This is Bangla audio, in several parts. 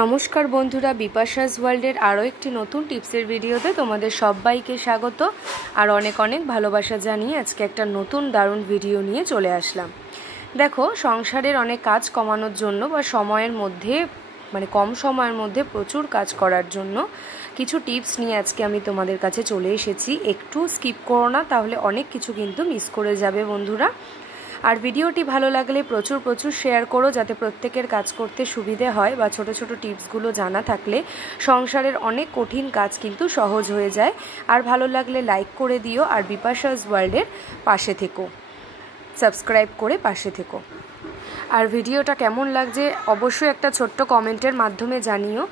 নমস্কার বন্ধুরা, বিপাশাস ওয়ার্ল্ডের আরও একটি নতুন টিপসের ভিডিওতে তোমাদের সবাইকে স্বাগত আর অনেক অনেক ভালোবাসা জানিয়ে আজকে একটা নতুন দারুণ ভিডিও নিয়ে চলে আসলাম। দেখো, সংসারের অনেক কাজ কমানোর জন্য বা সময়ের মধ্যে কম সময়ের মধ্যে প্রচুর কাজ করার জন্য কিছু টিপস নিয়ে আজকে আমি তোমাদের কাছে চলে এসেছি। একটু স্কিপ করো না, তাহলে অনেক কিছু কিন্তু মিস করে যাবে বন্ধুরা। আর ভিডিওটি ভালো লাগলে প্রচুর শেয়ার করো, যাতে প্রত্যেকের কাজ করতে সুবিধে হয় বা ছোট ছোট টিপসগুলো জানা থাকলে সংসারের অনেক কঠিন কাজ কিন্তু সহজ হয়ে যায়। আর ভালো লাগলে লাইক করে দিও, আর বিপাশাস ওয়ার্ল্ডের পাশে থেকো, সাবস্ক্রাইব করে পাশে থেকো। আর ভিডিওটা কেমন লাগছে অবশ্যই একটা ছোট্ট কমেন্টের মাধ্যমে জানিও,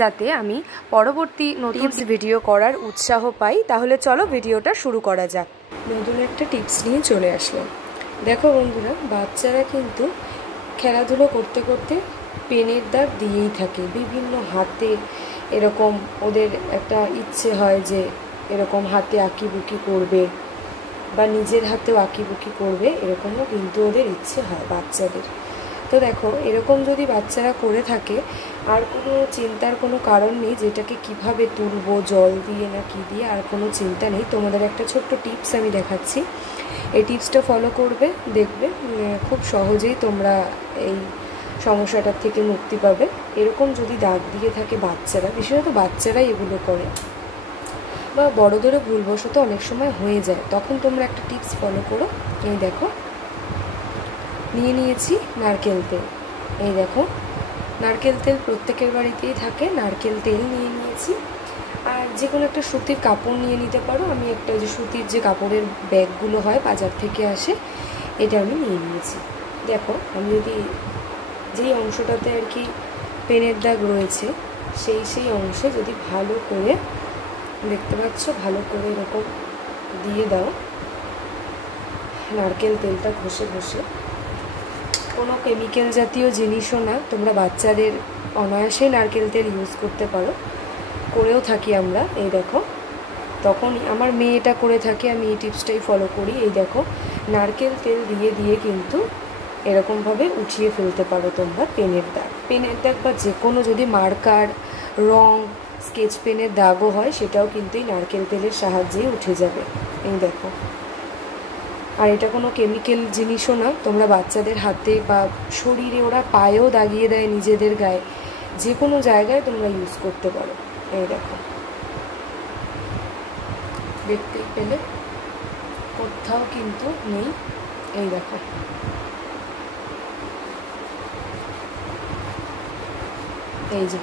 যাতে আমি পরবর্তী নতুন ভিডিও করার উৎসাহ পাই। তাহলে চলো ভিডিওটা শুরু করা যাক। নতুন একটা টিপস নিয়ে চলে আসলাম। দেখো বন্ধুরা, বাচ্চারা কিন্তু খেলাধুলো করতে করতে পেনের দাগ দিয়েই থাকে বিভিন্ন হাতে। এরকম ওদের একটা ইচ্ছে হয় যে এরকম হাতে আঁকিবুকি করবে বা নিজের হাতেও আঁকিবুকি করবে, এরকমও কিন্তু ওদের ইচ্ছে হয় বাচ্চাদের। তো দেখো, এরকম যদি বাচ্চারা করে থাকে আর কোনো চিন্তার কোনো কারণ নেই যেটাকে কিভাবে তুলবো, জল দিয়ে না কি দিয়ে, আর কোনো চিন্তা নেই। তোমাদের একটা ছোট্ট টিপস আমি দেখাচ্ছি, এই টিপসটা ফলো করবে, দেখবে খুব সহজেই তোমরা এই সমস্যাটার থেকে মুক্তি পাবে। এরকম যদি দাগ দিয়ে থাকে বাচ্চারা, বিশেষত বাচ্চারাই এগুলো করে বা বড়দেরও ভুলবশত অনেক সময় হয়ে যায়, তখন তোমরা একটা টিপস ফলো করো। এই দেখো, নিয়ে নিয়েছি নারকেল তেল। এই দেখো, নারকেল তেল প্রত্যেকের বাড়িতেই থাকে, নারকেল তেল নিয়ে নিয়েছি। আর যে কোনো একটা সুতির কাপড় নিয়ে নিতে পারো। আমি একটা যে সুতির যে কাপড়ের ব্যাগগুলো হয় বাজার থেকে আসে, এটা আমি নিয়ে নিয়েছি। দেখো, আমি যদি যেই অংশটাতে আর কি পেনের দাগ রয়েছে সেই অংশে যদি ভালো করে, দেখতে পাচ্ছ, ভালো করে এরকম দিয়ে দাও নারকেল তেলটা ঘষে ঘষে। কোনো কেমিক্যাল জাতীয় জিনিসও না, তোমরা বাচ্চাদের অনায়াসেই নারকেল তেল ইউজ করতে পারো, করেও থাকি আমরা। এই দেখো, তখনই আমার মেয়ে এটা করে থাকে, আমি এই টিপসটাই ফলো করি। এই দেখো, নারকেল তেল দিয়ে দিয়ে কিন্তু এরকমভাবে উঠিয়ে ফেলতে পারো তোমরা পেনের দাগ বা যে কোনো যদি মার্কার, রং, স্কেচ পেনের দাগও হয়, সেটাও কিন্তু এই নারকেল তেলের সাহায্যেই উঠে যাবে। এই দেখো, আর এটা কোনো কেমিক্যাল জিনিসও না, তোমরা বাচ্চাদের হাতে বা শরীরে, ওরা পায়েও দাগিয়ে দেয় নিজেদের গায়ে, যে কোনো জায়গায় তোমরা ইউজ করতে পারো। এই দেখো, দেখতেই পেলে কোথাও কিন্তু নেই। এই দেখো, এই যে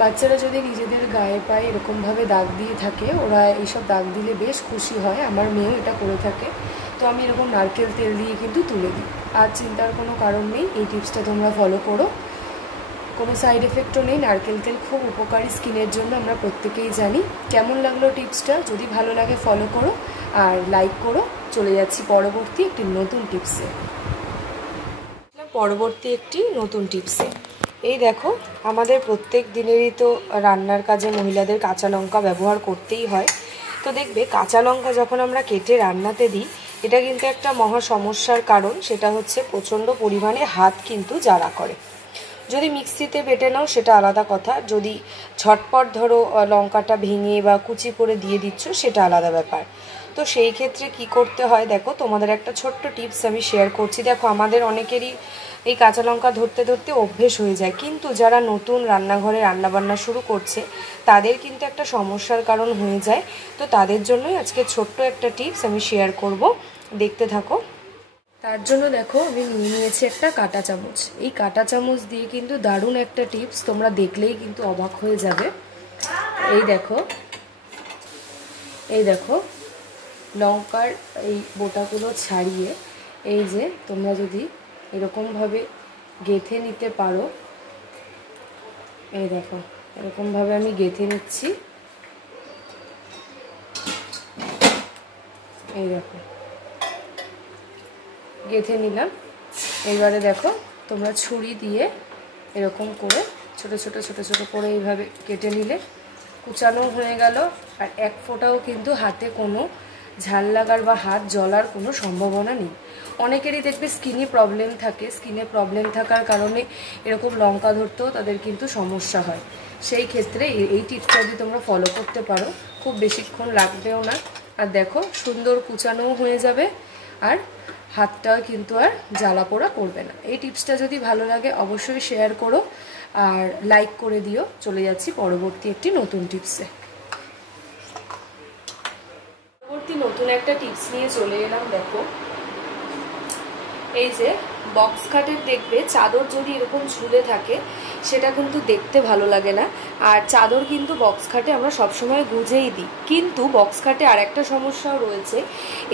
বাচ্চারা যদি নিজেদের গায়ে পায়ে এরকমভাবে দাগ দিয়ে থাকে, ওরা এইসব দাগ দিলে বেশ খুশি হয়। আমার মেয়েও এটা করে থাকে, তো আমি এরকম নারকেল তেল দিয়ে কিন্তু তুলে দিই। আর চিন্তার কোনো কারণ নেই, এই টিপসটা তোমরা ফলো করো, কোনো সাইড এফেক্টও নেই। নারকেল তেল খুব উপকারী স্কিনের জন্য, আমরা প্রত্যেকেই জানি। কেমন লাগলো টিপসটা? যদি ভালো লাগে ফলো করো আর লাইক করো। চলে যাচ্ছি পরবর্তী একটি নতুন টিপসে। এই দেখো, আমাদের প্রত্যেক দিনেরই তো রান্নার কাজে মহিলাদের কাঁচা লঙ্কা ব্যবহার করতেই হয়। তো দেখবে, কাঁচা লঙ্কা যখন আমরা কেটে রান্নাতে দিই, এটা কিন্তু একটা মহা সমস্যার কারণ। সেটা হচ্ছে প্রচণ্ড পরিমাণে হাত কিন্তু জ্বালা করে। যদি মিক্সিতে বেটে নাও সেটা আলাদা কথা, যদি ঝটপট ধরো লঙ্কাটা ভেঙে বা কুচি করে দিয়ে দিচ্ছ, সেটা আলাদা ব্যাপার। তো সেই ক্ষেত্রে কি করতে হয়, দেখো তোমাদের একটা ছোট্ট টিপস আমি শেয়ার করছি। দেখো, আমাদের অনেকেরই এই কাঁচা লঙ্কা ধরতে ধরতে অভ্যেস হয়ে যায়, কিন্তু যারা নতুন রান্নাঘরে রান্নাবান্না শুরু করছে তাদের কিন্তু একটা সমস্যার কারণ হয়ে যায়। তো তাদের জন্যই আজকে ছোট্ট একটা টিপস আমি শেয়ার করব, দেখতে থাকো। তার জন্য দেখো, আমি নিয়ে নিয়েছি একটা কাঁটা চামচ। এই কাঁটা চামচ দিয়ে কিন্তু দারুণ একটা টিপস, তোমরা দেখলেই কিন্তু অবাক হয়ে যাবে। এই দেখো, লঙ্কার এই বোটাগুলো ছাড়িয়ে, এই যে তোমরা যদি এরকমভাবে গেঁথে নিতে পারো, এই দেখো এরকমভাবে আমি গেঁথে নিচ্ছি। এই দেখো, গেঁথে নিলাম। এইবারে দেখো, তোমরা ছুরি দিয়ে এরকম করে ছোট ছোট করে এইভাবে কেটে নিলে কুচানো হয়ে গেল। আর এক ফোঁটাও কিন্তু হাতে কোনো ঝাল লাগার বা হাত জ্বলার কোনো সম্ভাবনা নেই। অনেকেরই দেখবে স্কিনে প্রবলেম থাকে, স্কিনে প্রবলেম থাকার কারণে এরকম লঙ্কা ধরতেও তাদের কিন্তু সমস্যা হয়। সেই ক্ষেত্রে এই টিপসটা যদি তোমরা ফলো করতে পারো খুব বেশিক্ষণ লাগবেও না, আর দেখো সুন্দর কুচানোও হয়ে যাবে, আর হাতটাও কিন্তু আর জ্বালা পোড়া করবে না। এই টিপসটা যদি ভালো লাগে অবশ্যই শেয়ার করো আর লাইক করে দিও। চলে যাচ্ছি পরবর্তী একটি নতুন টিপসে। পরবর্তী নতুন একটা টিপস নিয়ে চলে এলাম। দেখো এই যে বক্স খাটের দেখবে চাদর যদি এরকম ঝুলে থাকে সেটা কিন্তু দেখতে ভালো লাগে না, আর চাদর কিন্তু বক্স খাটে আমরা সবসময় গুজেই দিই, কিন্তু বক্স খাটে আর একটা সমস্যাও রয়েছে।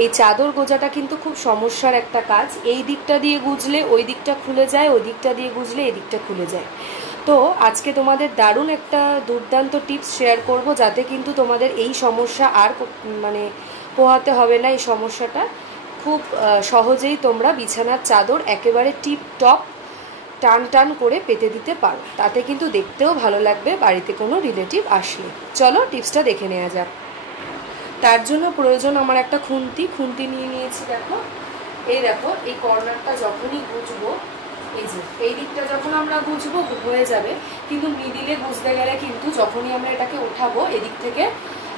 এই চাদর গোজাটা কিন্তু খুব সমস্যার একটা কাজ। এই দিকটা দিয়ে গুজলে ওই দিকটা খুলে যায়, ওই দিকটা দিয়ে গুজলে এই দিকটা খুলে যায়। তো আজকে তোমাদের দারুণ একটা দুর্দান্ত টিপস শেয়ার করব, যাতে কিন্তু তোমাদের এই সমস্যা আর মানে পোহাতে হবে না। এই সমস্যাটা খুব সহজেই তোমরা বিছানার চাদর একেবারে টিপ টপ টান টান করে পেতে দিতে পারো, তাতে কিন্তু দেখতেও ভালো লাগবে বাড়িতে কোনো রিলেটিভ আসলে। চলো টিপসটা দেখে নেওয়া যাক। তার জন্য প্রয়োজন আমার একটা খুন্তি নিয়ে নিয়েছি। দেখো এই দেখো এই কর্নারটা যখনই গুজবো, এই যে এই দিকটা যখন আমরা গুজবো হয়ে যাবে, কিন্তু মিডিলে গুজতে গেলে কিন্তু যখনই আমরা এটাকে উঠাবো এদিক থেকে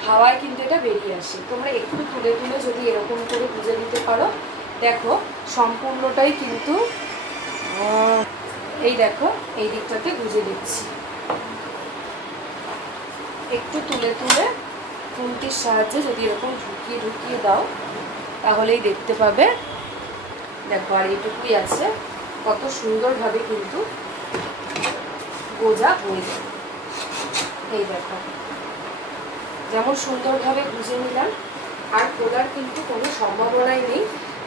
হাওয়ায় কিন্তু এটা বেরিয়ে আসে। তোমরা একটু তুলে তুলে যদি এরকম করে গুজে দিতে পারো, দেখো সম্পূর্ণটাই কিন্তু এই দেখো এই দিকটাতে গুজে দিচ্ছি। একটু তুলে তুলে খুন্তির সাহায্যে যদি এরকম ঢুকিয়ে দাও তাহলেই দেখতে পাবে। দেখো আর এইটুকুই আছে, কত সুন্দরভাবে কিন্তু গোজা হয়ে যাবে। এই দেখো যেমন সুন্দরভাবে গুজে নিলাম, আর খোলার কিন্তু কোনো সম্ভাবনাই নেই।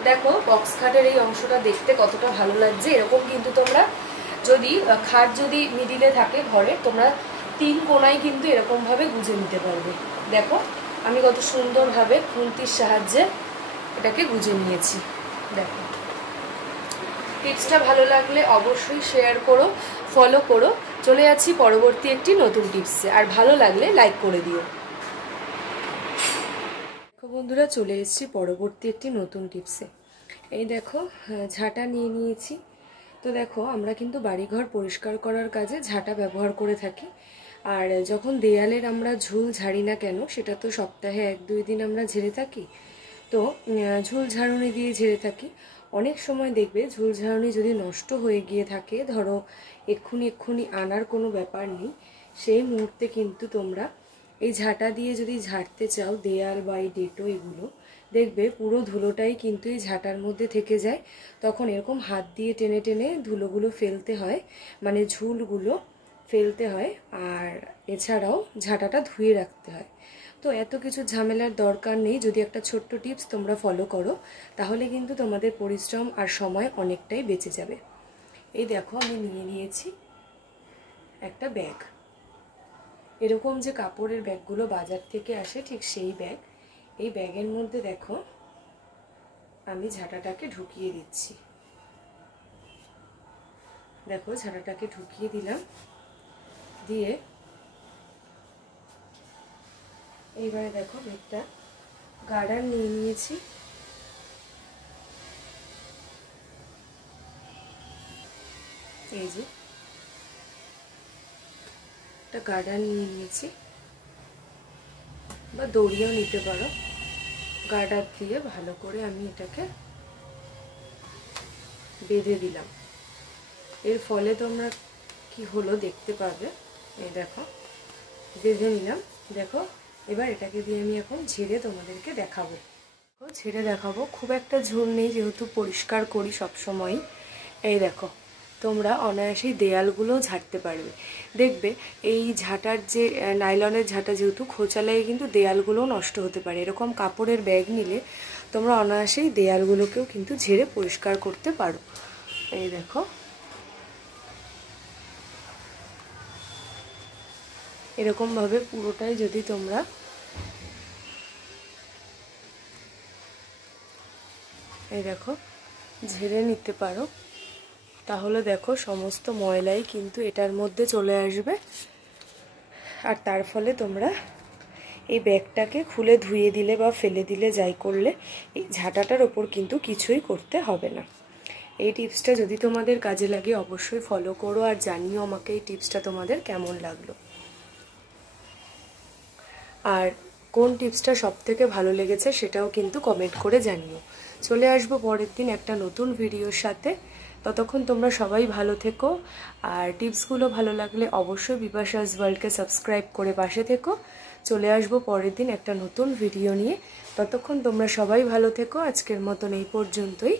দেখো বক্স খাটের এই অংশটা দেখতে কতটা ভালো লাগছে। এরকম কিন্তু তোমরা যদি খাট যদি মিডিলে থাকে ঘরে, তোমরা 3 কোণায় কিন্তু এরকমভাবে গুজে নিতে পারবে। দেখো আমি কত সুন্দরভাবে খুন্তির সাহায্যে এটাকে গুজে নিয়েছি। দেখো টিপসটা ভালো লাগলে অবশ্যই শেয়ার করো, ফলো করো। চলে যাচ্ছি পরবর্তী একটি নতুন টিপসে, আর ভালো লাগলে লাইক করে দিও। বন্ধুরা চলে এসেছি পরবর্তী একটি নতুন টিপসে। এই দেখো ঝাঁটা নিয়ে নিয়েছি। তো দেখো আমরা কিন্তু বাড়িঘর পরিষ্কার করার কাজে ঝাঁটা ব্যবহার করে থাকি, আর যখন দেয়ালের আমরা ঝুল ঝাড়ি না কেন, সেটা তো সপ্তাহে 1-2 দিন আমরা ঝেড়ে থাকি। তো ঝুল ঝাড়ুনি দিয়ে ঝেড়ে থাকি। অনেক সময় দেখবে ঝুল ঝাড়ুনি যদি নষ্ট হয়ে গিয়ে থাকে, ধরো এক্ষুনি আনার কোনো ব্যাপার নেই, সেই মুহূর্তে কিন্তু তোমরা এই ঝাঁটা দিয়ে যদি ঝাড়তে চাও দেয়াল বা এই ডেটো, এগুলো দেখবে পুরো ধুলোটাই কিন্তু এই ঝাঁটার মধ্যে থেকে যায়। তখন এরকম হাত দিয়ে টেনে টেনে ধুলোগুলো ফেলতে হয়, মানে ঝুলগুলো ফেলতে হয়, আর এছাড়াও ঝাঁটাটা ধুয়ে রাখতে হয়। তো এত কিছু ঝামেলার দরকার নেই। যদি একটা ছোট্ট টিপস তোমরা ফলো করো তাহলে কিন্তু তোমাদের পরিশ্রম আর সময় অনেকটাই বেঁচে যাবে। এই দেখো আমি নিয়ে নিয়েছি একটা ব্যাগ। এরকম যে কাপড়ের ব্যাগগুলো বাজার থেকে আসে ঠিক সেই ব্যাগ। এই ব্যাগের মধ্যে দেখো আমি ঝাঁটাটাকে ঢুকিয়ে দিচ্ছি। দেখো ঝাঁটাটাকে ঢুকিয়ে দিলাম, দিয়ে এইবারে দেখো একটা গার্ডার নিয়ে নিয়েছি। এই যে একটা গার্ডার নিয়ে নিয়েছি, বা দড়িও নিতে পারো। গার্ডার দিয়ে ভালো করে আমি এটাকে বেঁধে দিলাম। এর ফলে তোমরা কি হলো দেখতে পাবে। এই দেখো বেঁধে নিলাম। দেখো এবার এটাকে দিয়ে আমি এখন ঝেড়ে তোমাদেরকে দেখাবো। ঝেড়ে দেখাবো, খুব একটা ঝুল নেই যেহেতু পরিষ্কার করি সব সময়। এই দেখো তোমরা অনায়াসেই দেয়ালগুলোও ঝাড়তে পারবে। দেখবে এই ঝাঁটার যে নাইলনের ঝাঁটা যেহেতু খোঁচা লেগে কিন্তু দেয়ালগুলোও নষ্ট হতে পারে। এরকম কাপড়ের ব্যাগ নিলে তোমরা অনায়াসেই দেয়ালগুলোকেও কিন্তু ঝেড়ে পরিষ্কার করতে পারো। এই দেখো এরকমভাবে পুরোটাই যদি তোমরা এই দেখো ঝেড়ে নিতে পারো, তাহলে দেখো সমস্ত ময়লাই কিন্তু এটার মধ্যে চলে আসবে, আর তার ফলে তোমরা এই ব্যাগটাকে খুলে ধুয়ে দিলে বা ফেলে দিলে যাই করলে এই ঝাঁটাটার ওপর কিন্তু কিছুই করতে হবে না। এই টিপসটা যদি তোমাদের কাজে লাগে অবশ্যই ফলো করো আর জানিও আমাকে এই টিপসটা তোমাদের কেমন লাগলো। আর কোন টিপসটা সবথেকে ভালো লেগেছে সেটাও কিন্তু কমেন্ট করে জানিও। চলে আসবো পরের দিন একটা নতুন ভিডিওর সাথে। ততক্ষণ তোমরা সবাই ভালো থেকো, আর টিপসগুলো ভালো লাগলে অবশ্যই বিপাশাস ওয়ার্ল্ডকে সাবস্ক্রাইব করে পাশে থেকো। চলে আসবো পরের দিন একটা নতুন ভিডিও নিয়ে। ততক্ষণ তোমরা সবাই ভালো থেকো। আজকের মতন এই পর্যন্তই।